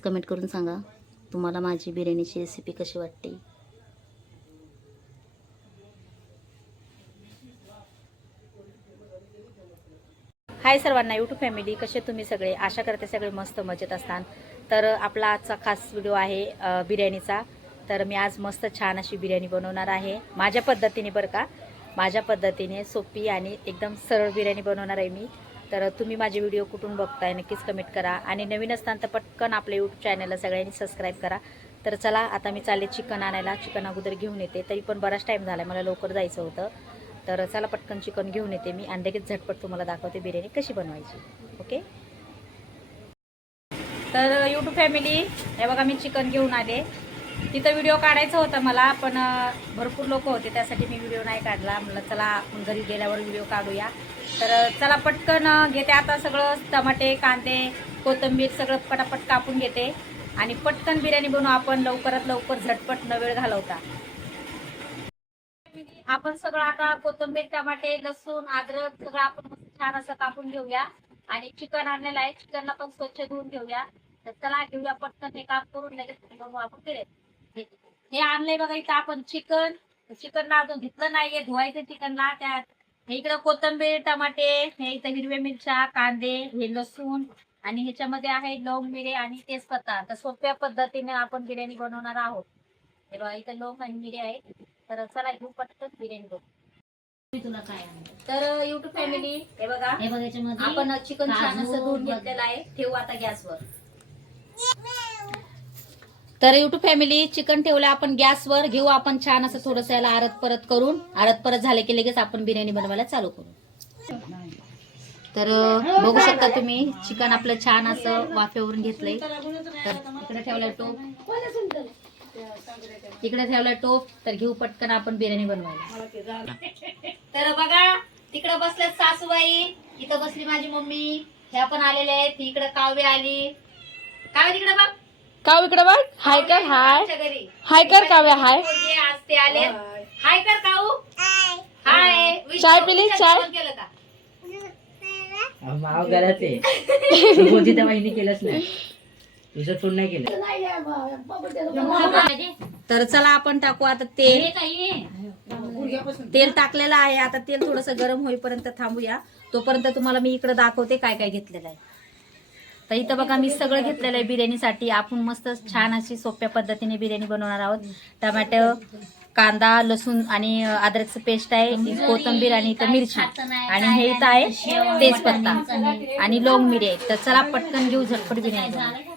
नक्कीच कमेंट करून सांगा तुम्हाला माझी बिर्याणीची रेसिपी कशी वाटते. हाय सर्वांना यूट्यूब फॅमिली, कसे तुम्ही सगळे. आशा करते सगळे मस्त मजेत असतात. तर आपला आजचा खास व्हिडिओ आहे बिर्याणीचा. तर मी आज मस्त छान अशी बिर्याणी बनवणार आहे माझ्या पद्धतीने, बरं का. माझ्या पद्धतीने सोपी आणि एकदम सरळ बिर्याणी बनवणार आहे मी. तर तुम्ही माझे व्हिडिओ कुठून बघताय नक्कीच कमेंट करा आणि नवीन असताना तर पटकन आपल्या यूट्यूब चॅनलला सगळ्यांनी सबस्क्राईब करा. तर चला आता मी चालले चिकन आणायला. चिकन अगोदर घेऊन येते, तरी पण बराच टाईम झाला, मला लवकर जायचं होतं. तर चला पटकन चिकन घेऊन येते मी आणि लगेच झटपट तुम्हाला दाखवते बिर्याणी कशी बनवायची. ओके. तर यूट्यूब फॅमिली, हे बघा मी चिकन घेऊन आले. तिथं व्हिडिओ काढायचा होता मला, पण भरपूर लोक होते त्यासाठी मी व्हिडिओ नाही काढला. म्हटलं चला आपण घरी गेल्यावर व्हिडिओ काढूया. तर चला पटकन घेते आता सगळं, टमाटे, कांदे, कोथिंबीर सगळं पटापट कापून घेते आणि पटकन बिर्याणी बनवू आपण लवकरात लवकर, झटपट, न वेळ घालवता. आपण सगळं आता कोथिंबीर, टमाटे, लसूण, अद्रक सगळं आपण छान असं कापून घेऊया आणि चिकन आणलेलं आहे, चिकनला पण स्वच्छ धुवून घेऊया. तर चला घेऊया पटकन हे काम करून लगेच बनवू आपण बिर्याणी. हे आणलंय बघा इथं आपण चिकन. चिकनला अजून घेतलं नाहीये, धुवायचं चिकनला. त्यात हे इकडं कोथिंबीर, टमाटे, हे इथं हिरव्या मिरच्या, कांदे, हे लसूण आणि ह्याच्यामध्ये आहे लवंग, मिरे आणि तेजपत्ता. तर सोप्या पद्धतीने आपण बिर्याणी बनवणार आहोत. हे बघा इथं लवंग आणि मिरे आहे. तर चला घेऊ पटकन बिर्याणी बनवू. तुला काय तर यूट्यूब फॅमिली, हे बघा आपण चिकन छान असं धुवून घेतलेलं आहे. ठेवू आता गॅसवर. तर यूट्यूब फॅमिली, चिकन ठेवलं आपण गॅसवर. घेऊ आपण छान असं थोडंसं याला आरत परत करून. आरत परत झाले की लगेच आपण बिर्याणी बनवायला चालू करू. तर बघू शकता तुम्ही, चिकन आपलं छान असं वाफेवरून घेतलंय. तर इकडे ठेवलाय टोप, इकडे ठेवलाय टोप. तर घेऊ पटकन आपण बिर्याणी बनवायला. तर बघा तिकडे बसल्यात सासूबाई, इथं बसली माझी मम्मी, ह्या पण आलेल्या आहेत. इकडे काव्य आली. काव्य तिकडे बघ, काव इकडे बघ. हाय कर, हाय हाय कर काव्या, हाय. आज ते आले. हाय कर काऊ. हाय. चाय पिली? चाय केलं का? माव घरात आहे. बोलची त्या वाहिनी केलंच नाही, तुझं फोन नाही केलं. तर चला आपण टाकू आता तेल. तेल टाकलेलं आहे. आता तेल थोडस गरम होईपर्यंत थांबूया. तोपर्यंत तुम्हाला मी इकडे दाखवते काय काय घेतलेलं आहे. तर इथं बघा मी सगळं घेतलेलं आहे बिर्याणीसाठी. आपण मस्त छान अशी सोप्या पद्धतीने बिर्याणी बनवणार आहोत. टमॅटो, कांदा, लसूण आणि अद्रकचं पेस्ट आहे, कोथिंबीर आणि इथं मिरची आणि हे इथं आहे तेजपत्ता आणि लवंग मिरी आहे. तर चला पटकन घेऊ झटपट बिर्याणी.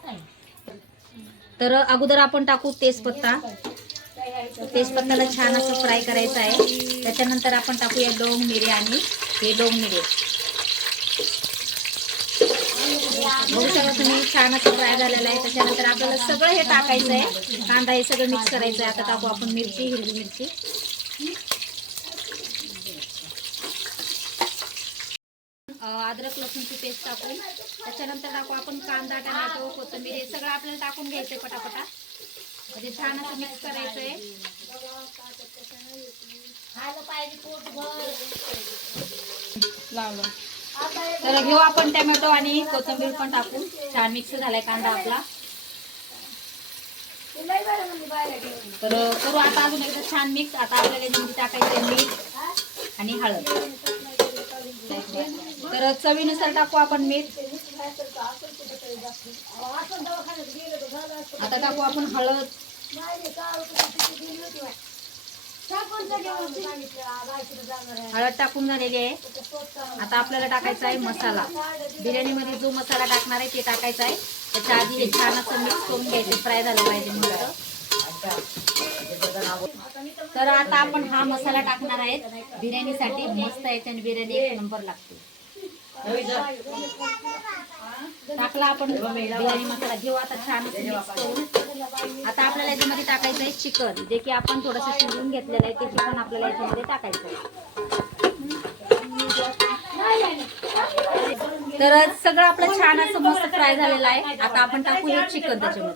तर अगोदर आपण टाकू तेजपत्ता. तेजपत्त्याला छान असं फ्राय करायचं आहे. त्याच्यानंतर आपण टाकूया लवंग मिरे आणि हे लवंग मिरे. बघू शकता तुम्ही छान असं फ्राय झालेलं आहे. त्याच्यानंतर आपल्याला सगळं हे टाकायचं आहे. कांदा हे सगळं मिक्स करायचं आहे. आता टाकू आपण मिरची, हिरवी मिरची. अद्रक लसूणची पेस्ट टाकू. त्याच्यानंतर टाकू आपण कांदा, टोमॅटो, कोथिंबीर हे सगळं आपल्याला टाकून घ्यायचंय पटापटा. म्हणजे छान असं मिक्स करायचंय. तर घेऊ आपण टोमॅटो आणि कोथिंबीर पण टाकू. छान मिक्स झालाय कांदा आपला. तर करू आता अजून एकदा छान मिक्स. आता आपल्याला याच्यामध्ये टाकायचंय मीठ आणि हळद. तर चवीनुसार टाकू आपण मीठ. आता टाकू आपण हळद. हळद टाकून झालेली आहे. आता आपल्याला टाकायचा आहे मसाला. बिर्याणीमध्ये जो मसाला टाकणार आहे ते टाकायचा आहे. त्याच्या आधी हे छान असं मिक्स करून घ्यायचं, फ्राय झालं पाहिजे म्हणून. तर आता आपण हा मसाला टाकणार आहे बिर्याणीसाठी. मस्त याच्याने बिर्याणी एक नंबर लागते. टाकला आपण बिर्याणी मसाला. घेऊ आता छान असं मिक्स करून. आता आपल्याला याच्यामध्ये टाकायचं आहे चिकन, जे की आपण थोडंसं शिजवून घेतलेलं आहे. ते चिकन आपल्याला याच्यामध्ये टाकायचं आहे. तर सगळं आपलं छान असं मस्त फ्राय झालेलं आहे. आता आपण टाकू हे चिकन त्याच्यामध्ये.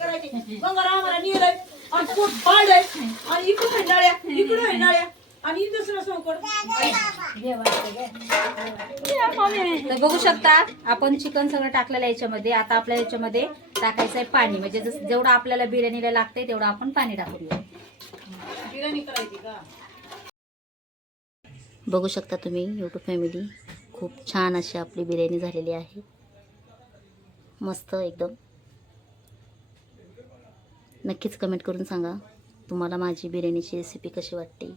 तर बघू शकता आपण चिकन सगळं टाकलेलं आहे याच्यामध्ये. आता आपल्याला याच्यामध्ये टाकायचं आहे पाणी, म्हणजे जेवढं आपल्याला बिर्याणीला लागतंय तेवढं आपण पाणी टाकूया. बघू शकता तुम्ही यूट्यूब फॅमिली, खूप छान अशी आपली बिर्याणी झालेली आहे, मस्त एकदम. नक्कीच कमेंट करून सांगा तुम्हाला माझी बिर्याणीची रेसिपी कशी वाटते.